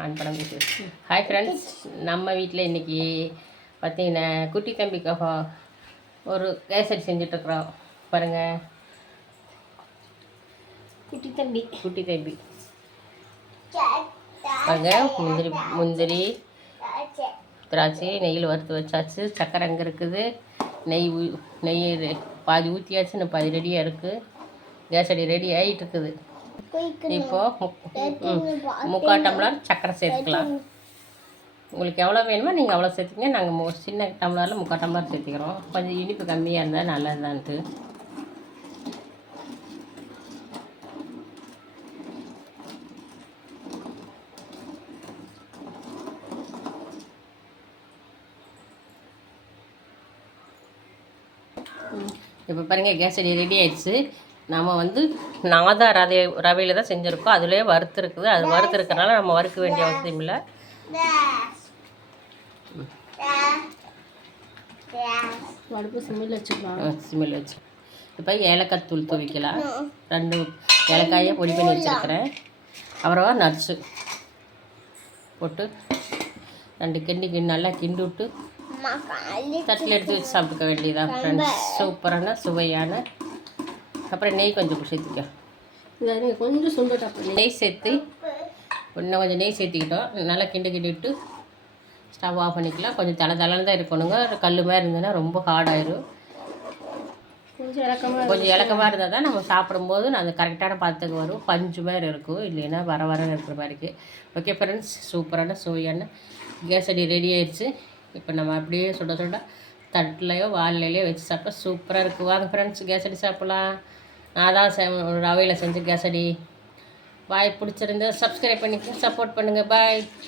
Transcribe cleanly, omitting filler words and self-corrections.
On படம் பேசு. Hi friends, நம்ம வீட்டில் இன்றைக்கி பார்த்தீங்கன்னா குட்டி தம்பிக்காக ஒரு கேசரி செஞ்சிட்ருக்குறோம். பாருங்கள், குட்டி தம்பி பாருங்கள். முந்திரி திராட்சை நெய்யில் வறுத்து வச்சாச்சு. சக்கரை அங்கே இருக்குது. நெய் பாதி ஊற்றியாச்சு. இன்னும் பாதி ரெடியாக இருக்குது. கேசரி ரெடி ஆகிட்டு இருக்குது. இப்போது 3/4 டம்ளர் சக்கரை சேர்த்துக்கலாம். உங்களுக்கு எவ்வளோ வேணுமோ நீங்கள் அவ்வளோ சேர்த்துங்க. நாங்கள் சின்ன டம்ளரில் 3/4 டம்ளர் சேர்த்துக்கிறோம். கொஞ்சம் இனிப்பு கம்மியாக இருந்தால் நல்லதுதான்ட்டு. இப்போ பாருங்கள், கேசரி ரெடி ஆயிடுச்சு. நம்ம நாதா ரவையில் தான் செஞ்சுருக்கோம். அதுலேயே வறுத்து இருக்குது. அது வறுத்து இருக்கிறனால நம்ம வறுக்க வேண்டிய அவசியம் இல்லை. சிம்மில் வச்சு இப்போ ஏலக்காய் தூள் தூவிக்கலாம். 2 ஏலக்காயை பொடி பண்ணி வச்சுருக்கிறேன். அப்புறம் நட்ஸு போட்டு 2 கிண்டி நல்லா கிண்டி விட்டு தட்டில் எடுத்து வச்சு சாப்பிட்டுக்க வேண்டியதான் ஃப்ரெண்ட்ஸ். சூப்பரான சுவையான. அப்புறம் நெய் கொஞ்சம் சேர்த்துக்க. கொஞ்சம் சுண்டை நெய் சேர்த்து இன்னும் கொஞ்சம் நெய் சேர்த்துக்கிட்டோம். நல்லா கிண்டி விட்டு ஸ்டவ் ஆஃப் பண்ணிக்கலாம். கொஞ்சம் தலைன்னு தான் இருக்கணுங்க. கல் மாதிரி இருந்ததுன்னா ரொம்ப ஹார்டாயிரும். கொஞ்சம் இலக்கமாக இருந்தால் தான் நம்ம சாப்பிடும்போது அந்த கரெக்டான பாத்திரத்துக்கு வரும். பஞ்சு மாதிரி இருக்கும், இல்லைன்னா வர இருக்கிற மாதிரி இருக்குது. ஓகே ஃப்ரெண்ட்ஸ், சூப்பரான சுவையான கேசரி ரெடி ஆயிடுச்சு. இப்போ நம்ம அப்படியே சுட தட்டிலையோ வாழையிலையோ வச்சு சாப்பிட்டா சூப்பராக இருக்குது. வாங்க ஃப்ரெண்ட்ஸ், கேசரி சாப்பிட்லாம். நான் தான் ரவையில் செஞ்ச கேசரி. பாய், பிடிச்சிருந்தா சப்ஸ்கிரைப் பண்ணிக்க, சப்போர்ட் பண்ணுங்கள். பாய்.